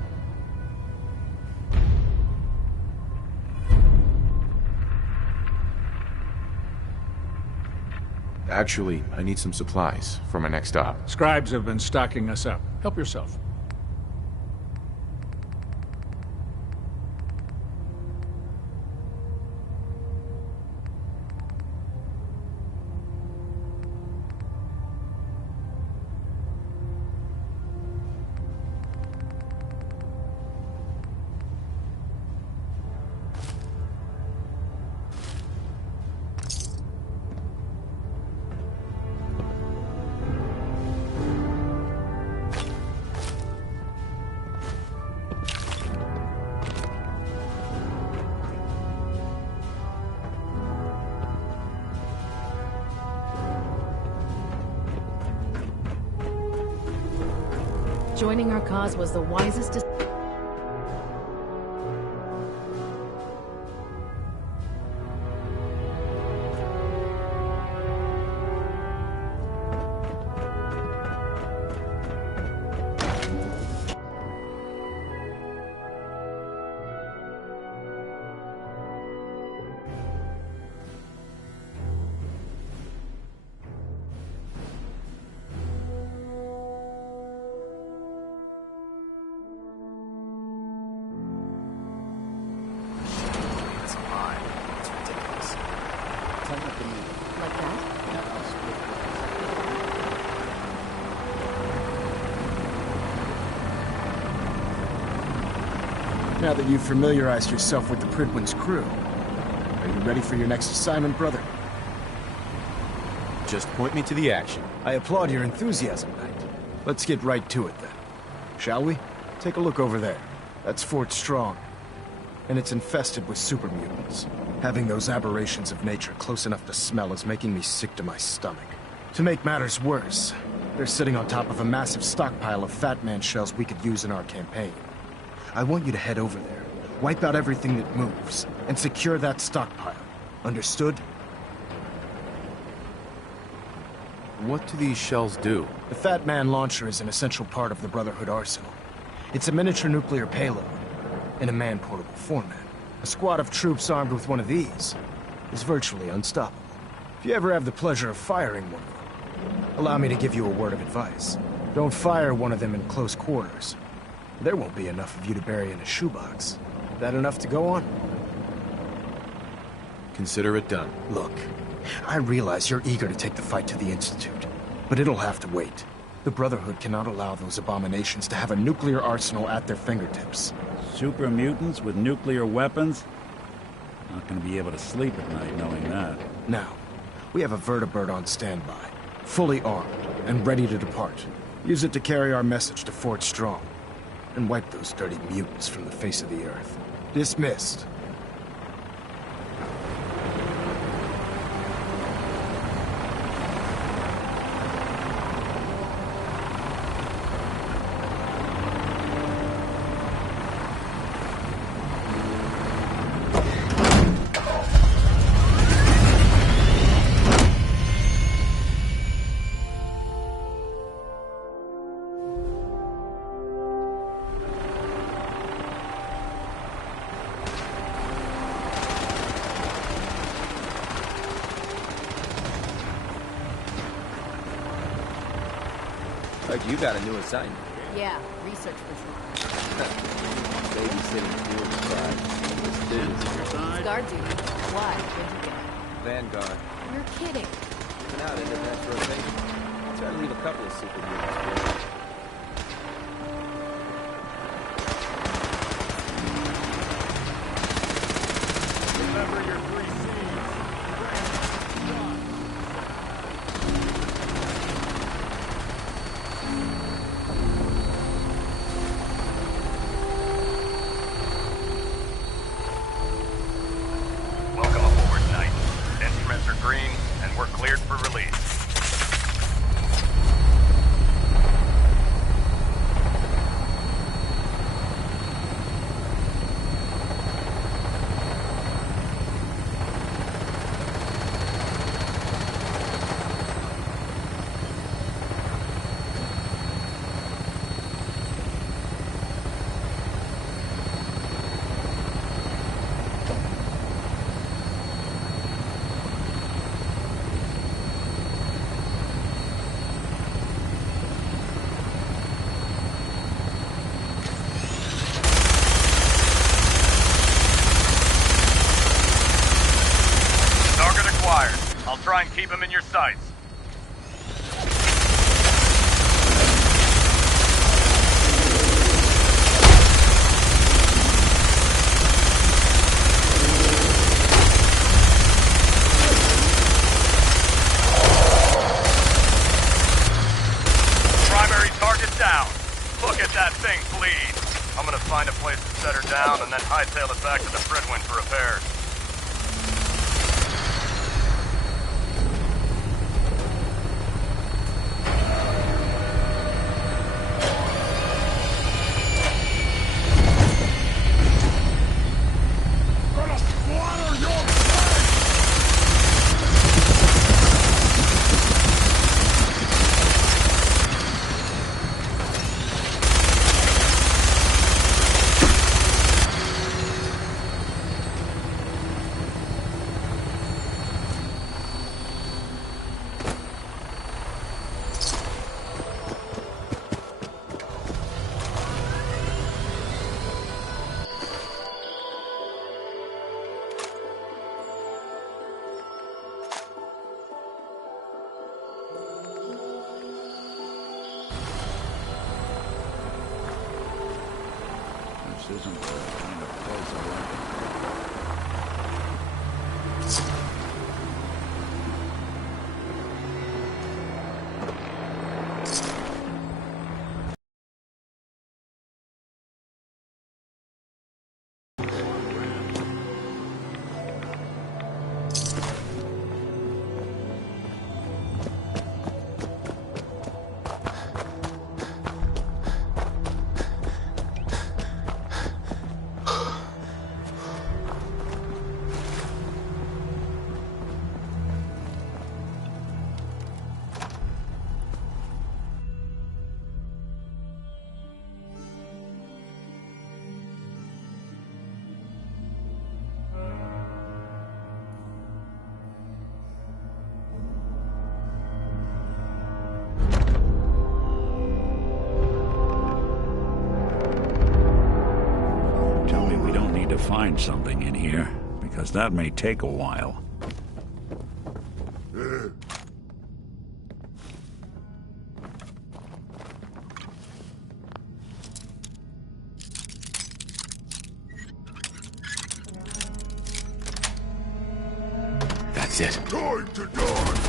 Actually, I need some supplies for my next stop. Scribes have been stocking us up. Help yourself. Joining our cause was the wisest decision. Now that you've familiarized yourself with the Prydwen's crew, are you ready for your next assignment, brother? Just point me to the action. I applaud your enthusiasm, Knight. Let's get right to it, then. Shall we? Take a look over there. That's Fort Strong. And it's infested with super mutants. Having those aberrations of nature close enough to smell is making me sick to my stomach. To make matters worse, they're sitting on top of a massive stockpile of Fat Man shells we could use in our campaign. I want you to head over there, wipe out everything that moves, and secure that stockpile. Understood? What do these shells do? The Fat Man launcher is an essential part of the Brotherhood arsenal. It's a miniature nuclear payload, in a man-portable format. A squad of troops armed with one of these is virtually unstoppable. If you ever have the pleasure of firing one of them, allow me to give you a word of advice. Don't fire one of them in close quarters. There won't be enough of you to bury in a shoebox. That enough to go on? Consider it done. Look, I realize you're eager to take the fight to the Institute, but it'll have to wait. The Brotherhood cannot allow those abominations to have a nuclear arsenal at their fingertips. Super mutants with nuclear weapons? Not gonna be able to sleep at night knowing that. Now, we have a vertibird on standby, fully armed and ready to depart. Use it to carry our message to Fort Strong. And wipe those dirty mutants from the face of the earth. Dismissed. You got a new assignment. Yeah, research patrol. Babysitting field side. Guard duty. Why? Where'd you get? Vanguard. You're kidding. Been out in advanced rotation. Try to leave a couple of secret units. Remember your 3 C's. Welcome aboard, Knight. Instruments are green, and we're cleared for release. I'll try and keep him in your sights. Primary target down. Look at that thing bleed. I'm gonna find a place to set her down and then hightail it back to the Fredwind for repairs. This isn't the kind of place I like. To find something in here, because that may take a while. That's it. Time to die!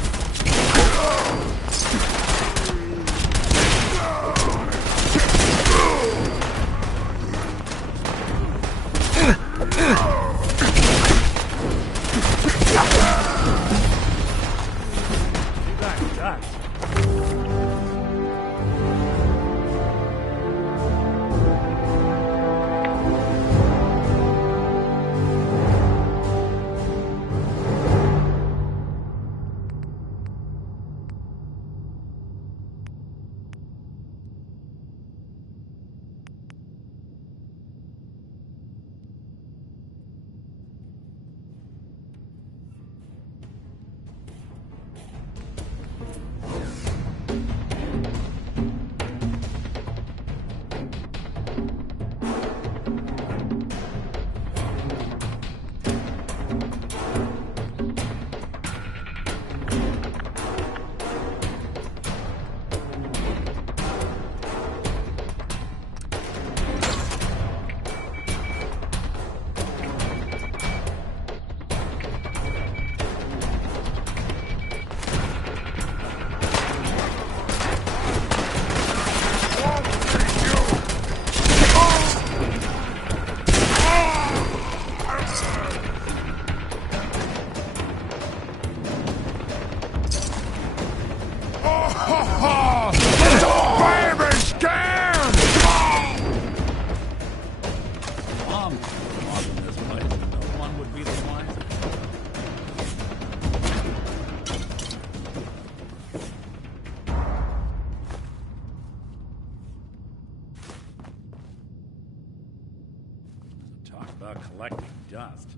bombs off in this place. No one would be the wiser. Talk about collecting dust.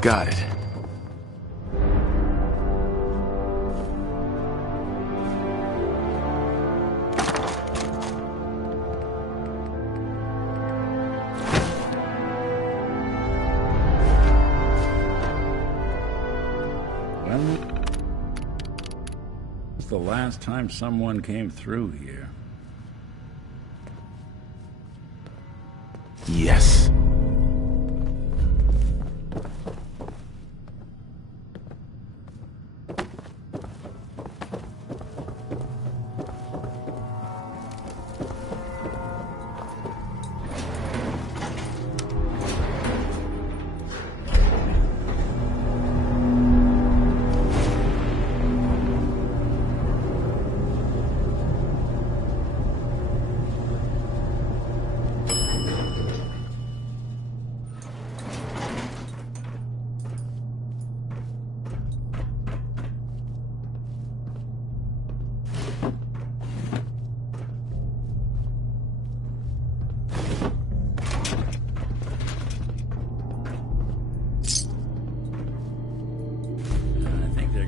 Got it. When was the last time someone came through here? Yes.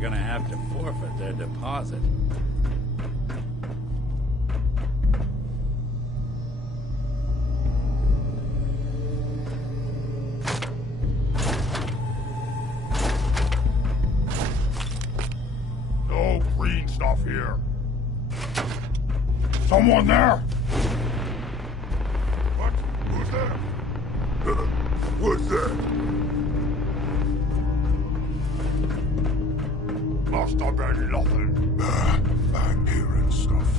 Gonna have to forfeit their deposit. No green stuff here. Someone there? What? Who's there? What's that? Must have been nothing. I'm hearing stuff.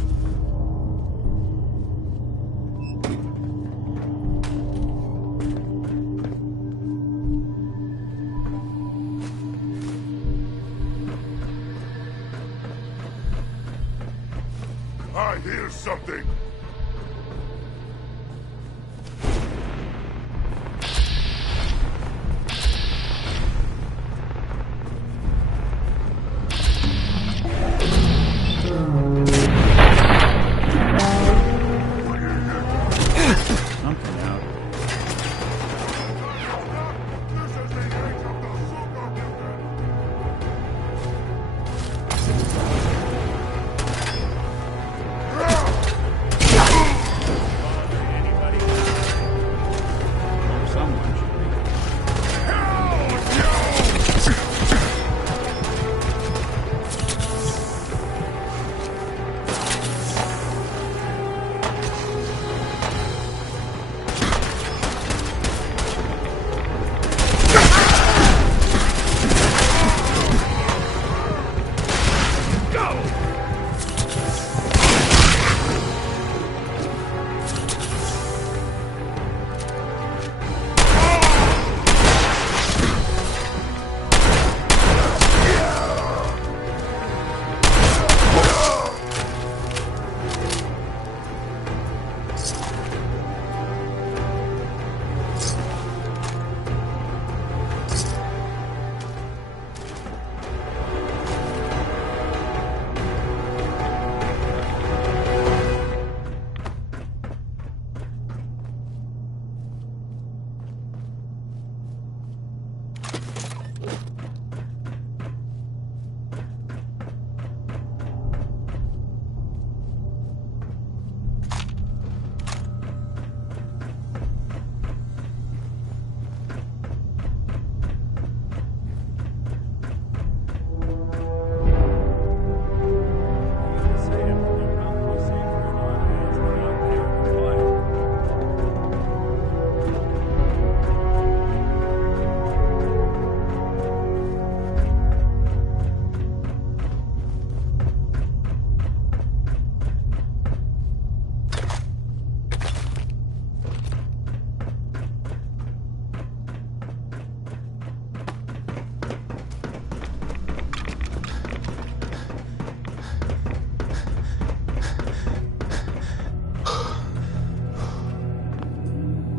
I hear something.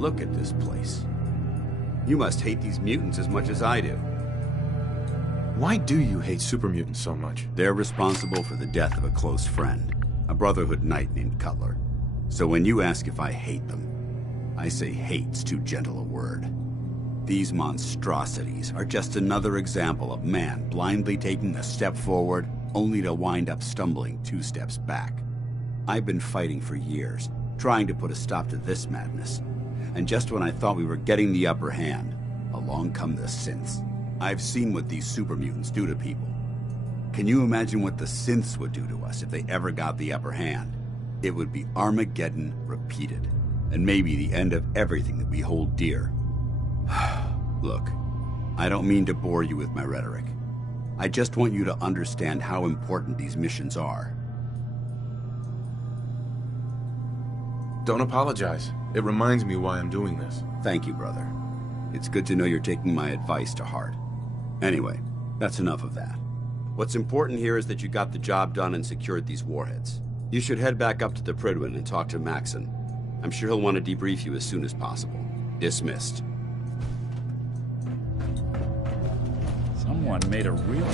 Look at this place. You must hate these mutants as much as I do. Why do you hate super mutants so much? They're responsible for the death of a close friend, a Brotherhood knight named Cutler. So when you ask if I hate them, I say hate's too gentle a word. These monstrosities are just another example of man blindly taking a step forward, only to wind up stumbling 2 steps back. I've been fighting for years, trying to put a stop to this madness. And just when I thought we were getting the upper hand, along come the synths. I've seen what these super mutants do to people. Can you imagine what the synths would do to us if they ever got the upper hand? It would be Armageddon repeated, and maybe the end of everything that we hold dear. Look, I don't mean to bore you with my rhetoric. I just want you to understand how important these missions are. Don't apologize. It reminds me why I'm doing this. Thank you, brother. It's good to know you're taking my advice to heart. Anyway, that's enough of that. What's important here is that you got the job done and secured these warheads. You should head back up to the Prydwen and talk to Maxson. I'm sure he'll want to debrief you as soon as possible. Dismissed. Someone made a real...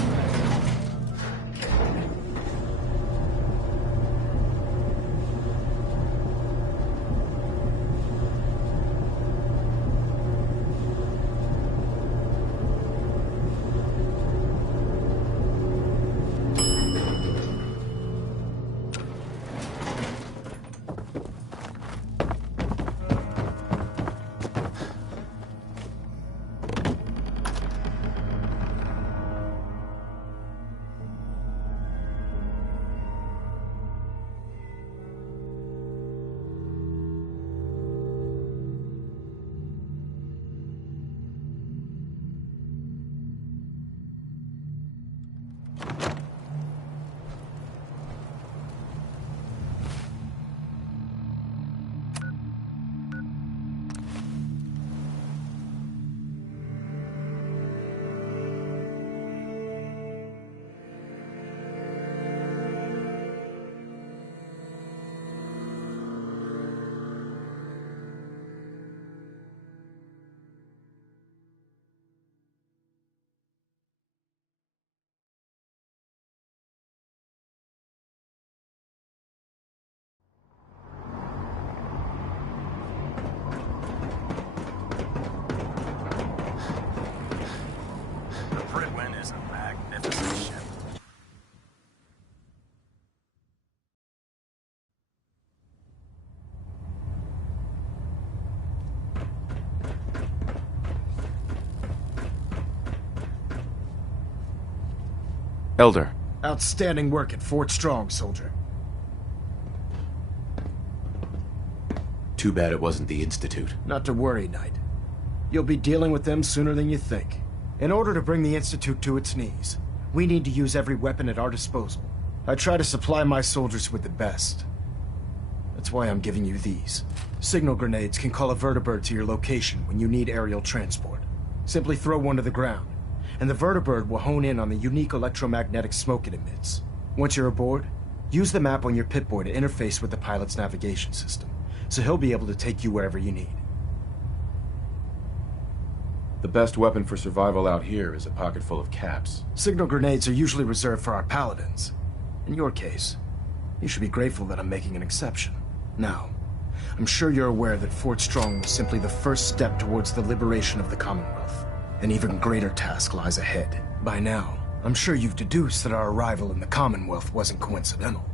Elder. Outstanding work at Fort Strong, soldier. Too bad it wasn't the Institute. Not to worry, Knight. You'll be dealing with them sooner than you think. In order to bring the Institute to its knees, we need to use every weapon at our disposal. I try to supply my soldiers with the best. That's why I'm giving you these. Signal grenades can call a vertibird to your location when you need aerial transport. Simply throw one to the ground, and the vertibird will hone in on the unique electromagnetic smoke it emits. Once you're aboard, use the map on your Pip-Boy to interface with the pilot's navigation system, so he'll be able to take you wherever you need. The best weapon for survival out here is a pocket full of caps. Signal grenades are usually reserved for our paladins. In your case, you should be grateful that I'm making an exception. Now, I'm sure you're aware that Fort Strong was simply the first step towards the liberation of the Commonwealth. An even greater task lies ahead. By now, I'm sure you've deduced that our arrival in the Commonwealth wasn't coincidental.